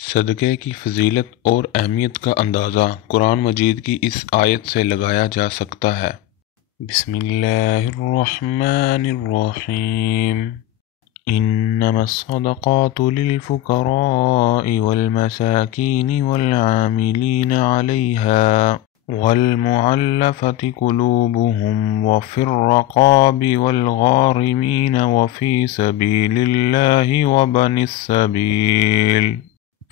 صدقے کی فضیلت اور اہمیت کا اندازہ قرآن مجید کی اس آیت سے لگایا جا سکتا ہے۔ بسم اللہ الرحمن الرحیم۔ انما الصدقات للفقراء والمساکین والعاملین علیہا والمعلفة قلوبهم وفي الرقاب والغارمين وفي سبيل الله وابن السبيل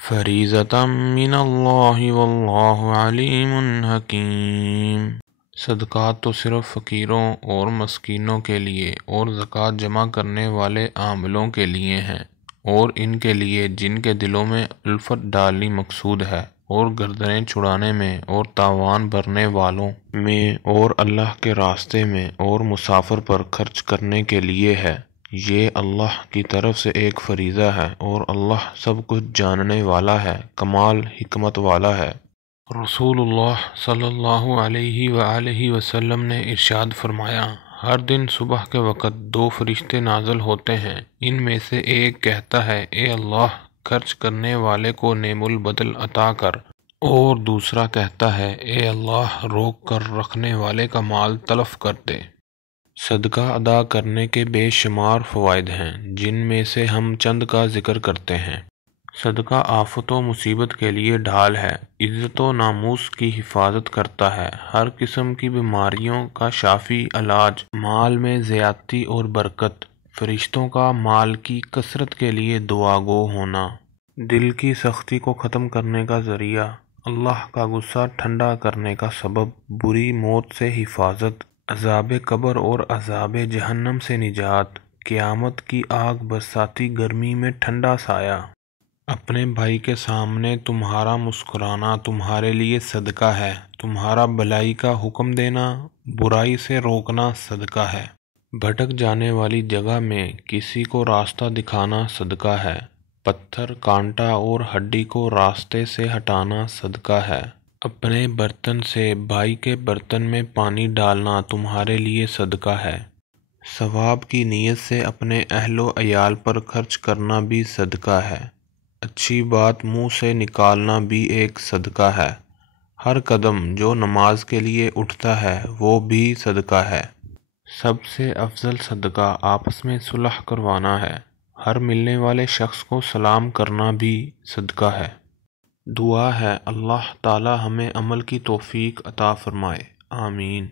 فریضۃ من اللہ واللہ علیم حکیم۔ صدقات تو صرف فقیروں اور مسکینوں کے لیے اور زکوٰۃ جمع کرنے والے عاملوں کے لیے ہیں، اور ان کے لیے جن کے دلوں میں الفت ڈالنی مقصود ہے، اور گردنیں چھڑانے میں اور تاوان بھرنے والوں میں اور اللہ کے راستے میں اور مسافر پر خرچ کرنے کے لیے ہے۔ یہ اللہ کی طرف سے ایک فریضہ ہے، اور اللہ سب کچھ جاننے والا ہے، کمال حکمت والا ہے۔ رسول اللہ صلی اللہ علیہ وآلہ وسلم نے ارشاد فرمایا، ہر دن صبح کے وقت 2 فرشتے نازل ہوتے ہیں، ان میں سے ایک کہتا ہے اے اللہ خرچ کرنے والے کو نعم البدل عطا کر، اور دوسرا کہتا ہے اے اللہ روک کر رکھنے والے کا مال تلف کر دے۔ صدقہ ادا کرنے کے بے شمار فوائد ہیں، جن میں سے ہم چند کا ذکر کرتے ہیں۔ صدقہ آفت و مصیبت کے لیے ڈھال ہے، عزت و ناموس کی حفاظت کرتا ہے، ہر قسم کی بیماریوں کا شافی علاج، مال میں زیادتی اور برکت، فرشتوں کا مال کی کثرت کے لیے دعاگو ہونا، دل کی سختی کو ختم کرنے کا ذریعہ، اللہ کا غصہ ٹھنڈا کرنے کا سبب، بری موت سے حفاظت، عذاب قبر اور عذاب جہنم سے نجات، قیامت کی آگ برساتی گرمی میں ٹھنڈا سایہ۔ اپنے بھائی کے سامنے تمہارا مسکرانا تمہارے لیے صدقہ ہے، تمہارا بھلائی کا حکم دینا، برائی سے روکنا صدقہ ہے، بھٹک جانے والی جگہ میں کسی کو راستہ دکھانا صدقہ ہے، پتھر، کانٹا اور ہڈی کو راستے سے ہٹانا صدقہ ہے، اپنے برتن سے بھائی کے برتن میں پانی ڈالنا تمہارے لیے صدقہ ہے، ثواب کی نیت سے اپنے اہل و عیال پر خرچ کرنا بھی صدقہ ہے، اچھی بات منہ سے نکالنا بھی ایک صدقہ ہے، ہر قدم جو نماز کے لیے اٹھتا ہے وہ بھی صدقہ ہے۔ سب سے افضل صدقہ آپس میں صلح کروانا ہے، ہر ملنے والے شخص کو سلام کرنا بھی صدقہ ہے۔ دعا ہے اللہ تعالی ہمیں عمل کی توفیق عطا فرمائے، آمین۔